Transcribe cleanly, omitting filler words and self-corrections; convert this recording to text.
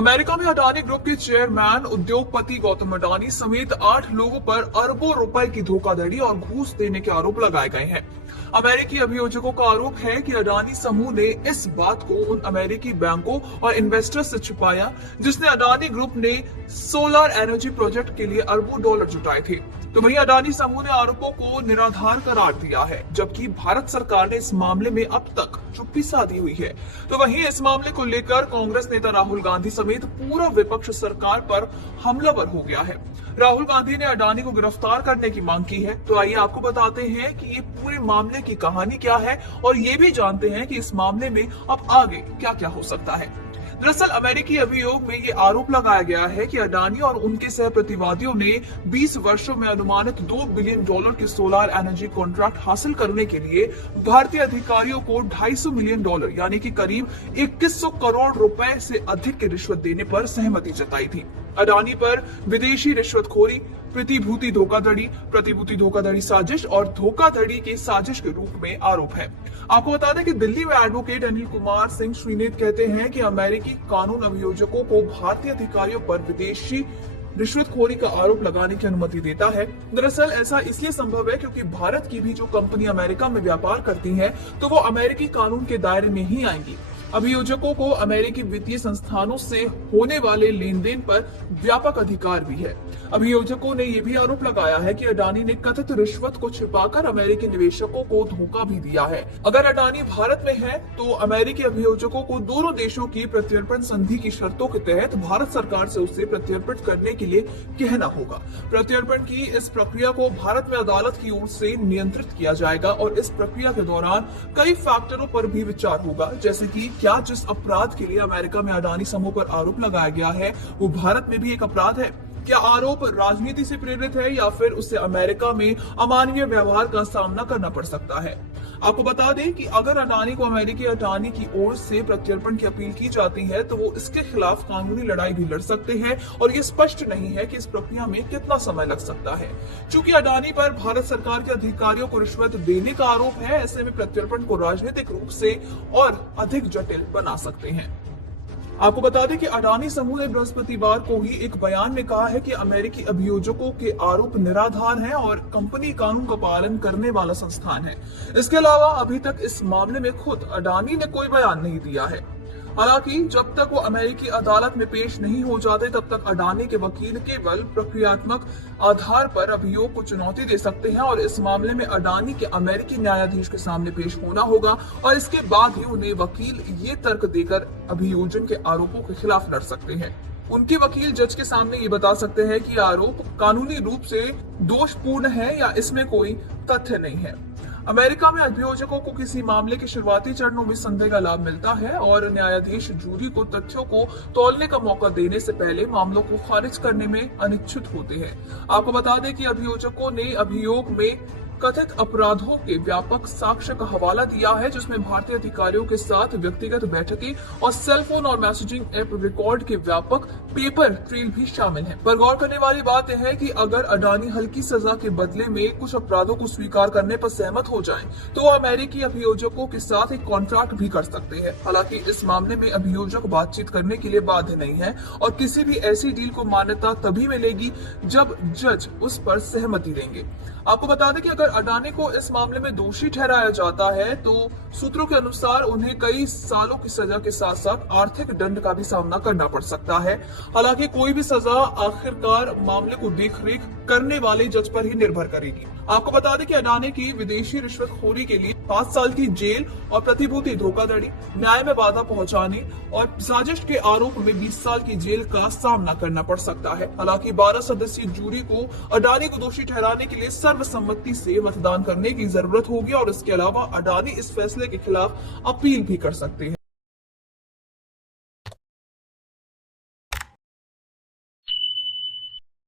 America में Adani group के chairman उद्योगपति गौतम अडानी समेत 8 लोगों पर अरबों रुपए की धोखाधड़ी और घूस देने के आरोप लगाए गए हैं। अमेरिकी अभियोजकों का आरोप है कि अडानी समूह ने इस बात को उन अमेरिकी बैंकों और इन्वेस्टर्स से छुपाया जिसने अडानी ग्रुप ने सोलर एनर्जी प्रोजेक्ट के लिए अरबों डॉलर जुटाए थे। तो वहीं अडानी समूह ने आरोपों को निराधार करार दिया है, जबकि भारत सरकार ने इस मामले में अब तक चुप्पी साधी हुई है। तो वहीं इस मामले को लेकर कांग्रेस नेता राहुल गांधी समेत पूरा विपक्ष सरकार पर हमलावर हो गया है। राहुल गांधी ने अडानी को गिरफ्तार करने की मांग की है। तो आइए आपको बताते हैं कि ये पूरे मामले की कहानी क्या है और ये भी जानते हैं कि इस मामले में अब आगे क्या क्या हो सकता है। दरअसल अमेरिकी अभियोग में ये आरोप लगाया गया है कि अडानी और उनके सह प्रतिवादियों ने 20 वर्षों में अनुमानित $2 बिलियन के सोलर एनर्जी कॉन्ट्रैक्ट हासिल करने के लिए भारतीय अधिकारियों को $250 मिलियन यानी कि करीब 2100 करोड़ रुपए से अधिक की रिश्वत देने पर सहमति जताई थी। अडानी पर विदेशी रिश्वतखोरी, प्रतिभूति धोखाधड़ी साजिश और धोखाधड़ी की साजिश के रूप में आरोप है। आपको बता दें कि दिल्ली में एडवोकेट अनिल कुमार सिंह श्रीनेत कहते हैं कि अमेरिकी कानून अभियोजकों को भारतीय अधिकारियों पर विदेशी रिश्वतखोरी का आरोप लगाने की अनुमति देता है। दरअसल ऐसा इसलिए संभव है क्योंकि भारत की भी जो कंपनी अमेरिका में व्यापार करती हैं, तो वो अमेरिकी कानून के दायरे में ही आएंगी। अभियोजकों को अमेरिकी वित्तीय संस्थानों से होने वाले लेन देन पर व्यापक अधिकार भी है। अभियोजकों ने यह भी आरोप लगाया है कि अडानी ने कथित रिश्वत को छिपाकर अमेरिकी निवेशकों को धोखा भी दिया है। अगर अडानी भारत में है तो अमेरिकी अभियोजकों को दोनों देशों की प्रत्यर्पण संधि की शर्तों के तहत भारत सरकार से उसे प्रत्यर्पित करने के लिए कहना होगा। प्रत्यर्पण की इस प्रक्रिया को भारत में अदालत की ओर से नियंत्रित किया जाएगा और इस प्रक्रिया के दौरान कई फैक्टरों पर भी विचार होगा, जैसे कि क्या जिस अपराध के लिए अमेरिका में अडानी समूह पर आरोप लगाया गया है वो भारत में भी एक अपराध है। क्या आरोप राजनीति से प्रेरित है या फिर उससे अमेरिका में अमानवीय व्यवहार का सामना करना पड़ सकता है। आपको बता दें कि अगर अडानी को अमेरिकी अटार्नी की ओर से प्रत्यर्पण की अपील की जाती है तो वो इसके खिलाफ कानूनी लड़ाई भी लड़ सकते हैं और ये स्पष्ट नहीं है कि इस प्रक्रिया में कितना समय लग सकता है। चूंकि अडानी पर भारत सरकार के अधिकारियों को रिश्वत देने का आरोप है, ऐसे में प्रत्यर्पण को राजनीतिक रूप से और अधिक जटिल बना सकते हैं। आपको बता दें कि अडानी समूह ने बृहस्पतिवार को ही एक बयान में कहा है कि अमेरिकी अभियोजकों के आरोप निराधार हैं और कंपनी कानून का पालन करने वाला संस्थान है। इसके अलावा अभी तक इस मामले में खुद अडानी ने कोई बयान नहीं दिया है। हालांकि जब तक वो अमेरिकी अदालत में पेश नहीं हो जाते तब तक अडानी के वकील केवल प्रक्रियात्मक आधार पर अभियोग को चुनौती दे सकते हैं और इस मामले में अडानी के अमेरिकी न्यायाधीश के सामने पेश होना होगा और इसके बाद ही उन्हें वकील ये तर्क देकर अभियोजन के आरोपों के खिलाफ लड़ सकते हैं। उनके वकील जज के सामने ये बता सकते हैं कि आरोप कानूनी रूप से दोषपूर्ण है या इसमें कोई तथ्य नहीं है। अमेरिका में अभियोजकों को किसी मामले के शुरुआती चरणों में संदेह का लाभ मिलता है और न्यायाधीश जूरी को तथ्यों को तौलने का मौका देने से पहले मामलों को खारिज करने में अनिच्छुक होते हैं। आपको बता दें कि अभियोजकों ने अभियोग में कथित अपराधों के व्यापक साक्ष्य का हवाला दिया है, जिसमें भारतीय अधिकारियों के साथ व्यक्तिगत बैठकें और सेलफोन और मैसेजिंग ऐप रिकॉर्ड के व्यापक पेपर ट्रेल भी शामिल हैं। पर गौर करने वाली बात यह है कि अगर अडानी हल्की सजा के बदले में कुछ अपराधों को स्वीकार करने पर सहमत हो जाएं, तो वो अमेरिकी अभियोजकों के साथ एक कॉन्ट्रैक्ट भी कर सकते हैं। हालांकि इस मामले में अभियोजक बातचीत करने के लिए बाध्य नहीं है और किसी भी ऐसी डील को मान्यता तभी मिलेगी जब जज उस पर सहमति देंगे। आपको बता दें कि अगर अडानी को इस मामले में दोषी ठहराया जाता है तो सूत्रों के अनुसार उन्हें कई सालों की सजा के साथ साथ आर्थिक दंड का भी सामना करना पड़ सकता है। हालांकि कोई भी सजा आखिरकार मामले को देखरेख करने वाले जज पर ही निर्भर करेगी। आपको बता दें कि अडानी की विदेशी रिश्वतखोरी के लिए 5 साल की जेल और प्रतिभूति धोखाधड़ी, न्याय में बाधा पहुंचाने और साजिश के आरोप में 20 साल की जेल का सामना करना पड़ सकता है। हालांकि 12 सदस्यीय जूरी को अडानी को दोषी ठहराने के लिए सर्वसम्मति से मतदान करने की जरूरत होगी और इसके अलावा अडानी इस फैसले के खिलाफ अपील भी कर सकते हैं।